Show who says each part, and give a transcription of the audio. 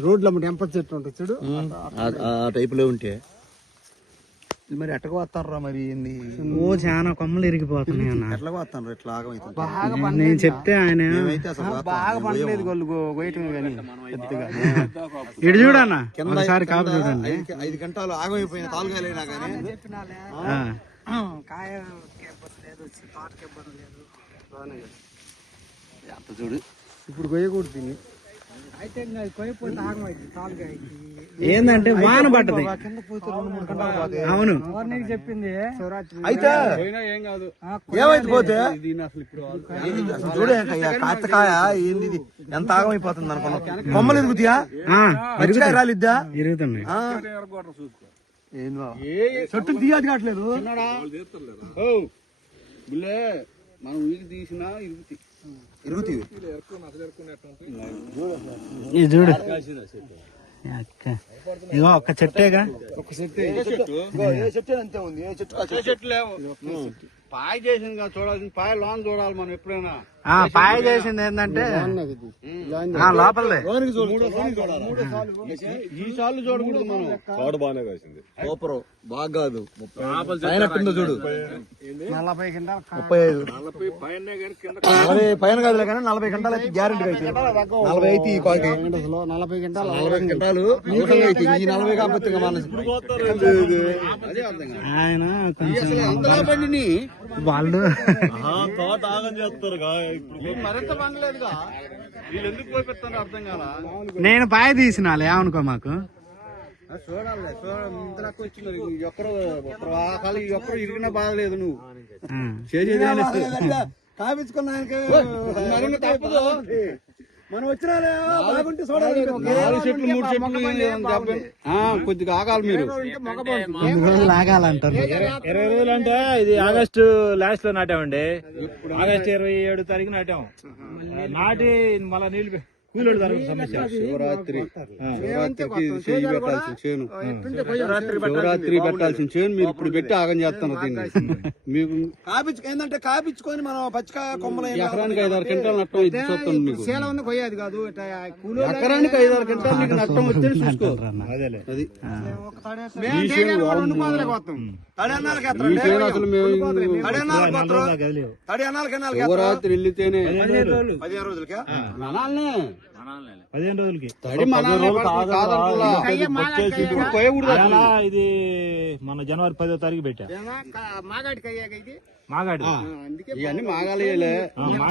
Speaker 1: రోడ్ల ఎంప చెట్టు ఉంటుంది చూడు?
Speaker 2: ఆ- ఆ టైప్లో ఉంటే. ఇది మరి ఎట్టగా వస్తారా మరి ఏంది
Speaker 3: ఓ చాలా కొమ్మలు ఇరిగిపోతున్నాయి అన్న.
Speaker 2: ఎట్లా వస్తాను ఇట్లా ఆగమైతుంది
Speaker 1: బాగా
Speaker 3: నేను చెప్తే ఆయన
Speaker 1: బాగా పండలేదు గొల్లు గోయటం కానీ పెద్దగా.
Speaker 3: ఇటు చూడన్న?
Speaker 2: కింద
Speaker 3: ఒకసారి కాపు
Speaker 2: కింద
Speaker 3: చూడండి.
Speaker 2: ఐదు- గంటలు ఆగమైపోయిన తాలుగాలైనా కానీ.
Speaker 1: కాయ లేదు తోటకి ఇబ్బంది లేదు.
Speaker 2: ఎంత చూడు.
Speaker 1: ఇప్పుడు కొయ్యకూడదు దీన్ని.
Speaker 3: ఏందంటే వాన పడ్డది.
Speaker 1: కింద పోతే రెండు మూడు గంటలు పోతే
Speaker 3: అవును.
Speaker 1: చెప్పింది?
Speaker 2: అయితే
Speaker 1: ఏం కాదు.
Speaker 2: ఏమైతే పోతే
Speaker 1: దీని అసలు ఇప్పుడు
Speaker 2: అసలు చూడే కాస్తకాయ ఏంది? ఎంత ఆగమైపోతుంది అనుకున్నాం కొమ్మలు ఎదుగుతాయా రాలిద్దా? చెట్టు తీయాది కావట్లేదు.
Speaker 1: మనం తీసినా ఇరుగుతాయి.
Speaker 2: ఇరుగుతీవి.
Speaker 3: చూడు. చెట్టేగా.
Speaker 1: ఒక సెట్
Speaker 2: ఇదిగో, ఏ చెట్టు అంతే ఉంది. చెట్టు? చెట్టు.
Speaker 1: లేవు. పాయ చేసింది కదా చూడాల్సింది పాయ లోన్ చూడాలి మనం ఎప్పుడైనా.
Speaker 3: ఆ పాయ చేసింది ఏంటంటే ఆ లోపలదే.
Speaker 1: ఈ సార్లు చూడకూడదు మనం.
Speaker 2: సూపర్. బాగా కింద. చూడు.
Speaker 1: నలభై
Speaker 2: ముప్పై ఐదు. నలభై పైన కాదులే కానీ నలభై గంటలు అయితే గ్యారెంటీ అయితే నలభై అయితే ఈ క్వాలిటీ
Speaker 1: నలభై గంటలు
Speaker 2: నలభై గంటలు అయితే ఈ నలభై
Speaker 1: కాదు
Speaker 3: ఆయన వాళ్ళు
Speaker 1: మరింత వీళ్ళు ఎందుకు అర్థం
Speaker 3: నేను పాయ తీసినాలే ఏమనుకో మాకు?
Speaker 1: చూడాలి చూడాలి. ఎక్కడో ఆ కాలు ఎక్కడో ఇరిగినా బాధలేదు నువ్వు. చేసేది.
Speaker 2: కాపించుకున్న మనం వచ్చినా బాగుంటే చూడాలి.
Speaker 1: నాలుగు చెట్లు మూడు చెట్లు కొద్దిగా ఆగాలి మీరు.
Speaker 3: ఆగాలంటారు.
Speaker 4: ఇరవై రోజులు అంటే ఇది ఆగస్టు లాస్ట్లో నాటామండి. ఆగస్టు ఇరవై ఏడు తారీఖు నాటాం. నాటి మళ్ళా నీళ్ళు
Speaker 1: శివరాత్రి. శివరాత్రికి చేయి పెట్టాల్సిన చేను. శివరాత్రి పెట్టాల్సిన చేను మీరు ఇప్పుడు పెట్టి ఆగం చేస్తున్నారు దీన్ని. మీకు
Speaker 2: కాపించు ఏంటంటే కాపించుకొని మనం పచ్చికాయ కొమ్మలు
Speaker 1: ఎకరానికి ఐదారు క్వింటాలు నష్టం ఇది చూస్తాను మీకు.
Speaker 2: సేల కొయ్యేది కాదు
Speaker 1: ఎకరానికి ఐదారు క్వింటాలు నీకు నష్టం వచ్చేది చూసుకో.
Speaker 4: అదేలే.
Speaker 1: అది. అసలు మేము. శివరాత్రి వెళ్ళితేనే
Speaker 2: పదిహేను రోజులకి?
Speaker 4: పదిహేను రోజులకి. ఇది మన జనవరి పదో తారీఖు పెట్టా.
Speaker 2: ఇది?
Speaker 4: మాగాడి
Speaker 1: ఇవన్నీ మాగాలి